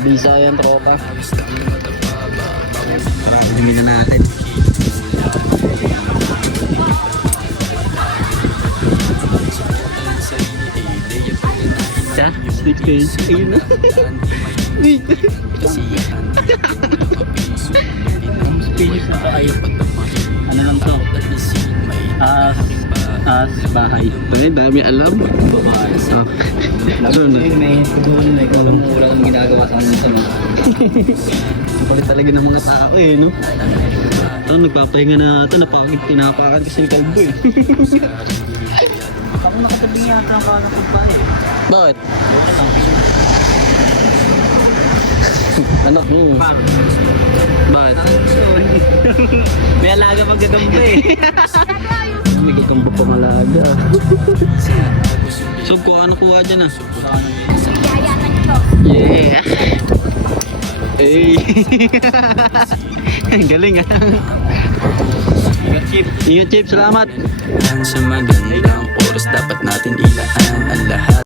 Mabisa yan, tropa. Dumi na natin. Siya? Sweet face. Ayun na. Wait. Finish na tayo. Ano lang to? Bahay. Ay, dami alam. Babae. Ah. Doon na. May doon na ikaw lang mura ang ginagawa sa amin sa mga. Kapag talaga ng mga tao eh, no? Ito, nagpapahinga na ito. Tinapakan kasi ni Kalbo eh. Ako nakatabing yata ang pagbahay. Bakit? Anak mo. Bakit? May alaga magagamba eh. May kakamba pang alaga. So, kung ano kuha dyan ah? Yeah! Hey! Galing ah! Ingat, Chip. Ingat, Chip. Salamat! Sa magandang oras dapat natin ilaan ang lahat.